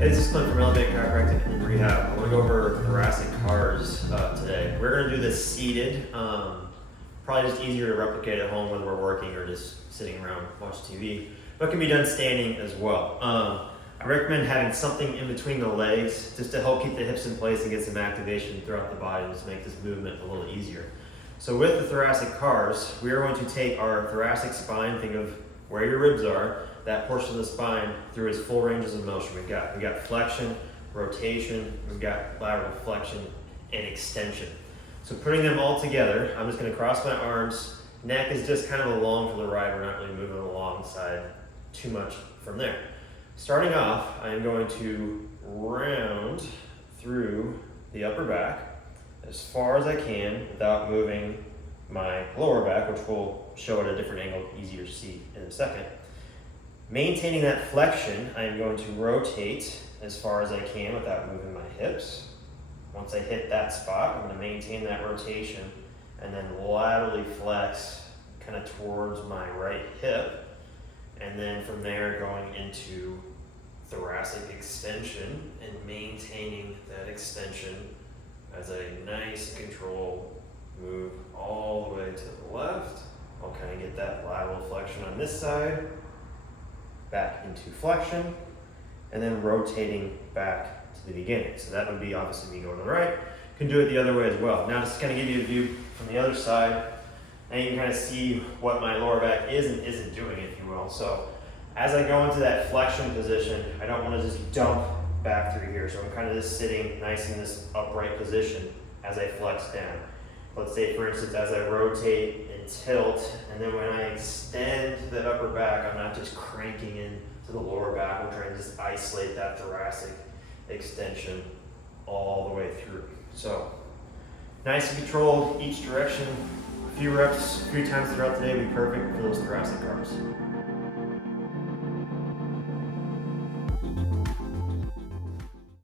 Hey, this is Clint from Elevate Chiropractic and Rehab. I want to go over thoracic CARs today. We're going to do this seated. Probably just easier to replicate at home whether we're working or just sitting around watching TV, but it can be done standing as well. I recommend having something in between the legs just to help keep the hips in place and get some activation throughout the body and just make this movement a little easier. So with the thoracic CARs, we are going to take our thoracic spine, think of where your ribs are, that portion of the spine through its full ranges of motion. We got flexion, rotation, we've got lateral flexion and extension. So putting them all together, I'm just going to cross my arms. Neck is just kind of along to the right. We're not really moving alongside too much from there. Starting off, I am going to round through the upper back as far as I can without moving my lower back, which we'll show at a different angle, easier to see in a second. Maintaining that flexion, I am going to rotate as far as I can without moving my hips. Once I hit that spot, I'm going to maintain that rotation and then laterally flex kind of towards my right hip. And then from there going into thoracic extension and maintaining that extension as a nice control move all the way to the left. I'll kind of get that lateral flexion on this side, back into flexion, and then rotating back to the beginning. So that would be obviously me going to the right. Can do it the other way as well. Now just kind of give you a view from the other side. Now you can kind of see what my lower back is and isn't doing, if you will. So as I go into that flexion position, I don't want to just dump back through here. So I'm kind of just sitting nice in this upright position as I flex down. Let's say, for instance, as I rotate and tilt, and then when I extend that upper back, I'm not just cranking in to the lower back. I'm trying to just isolate that thoracic extension all the way through. So, nice and controlled each direction. A few reps, a few times throughout the day would be perfect for those thoracic CARs.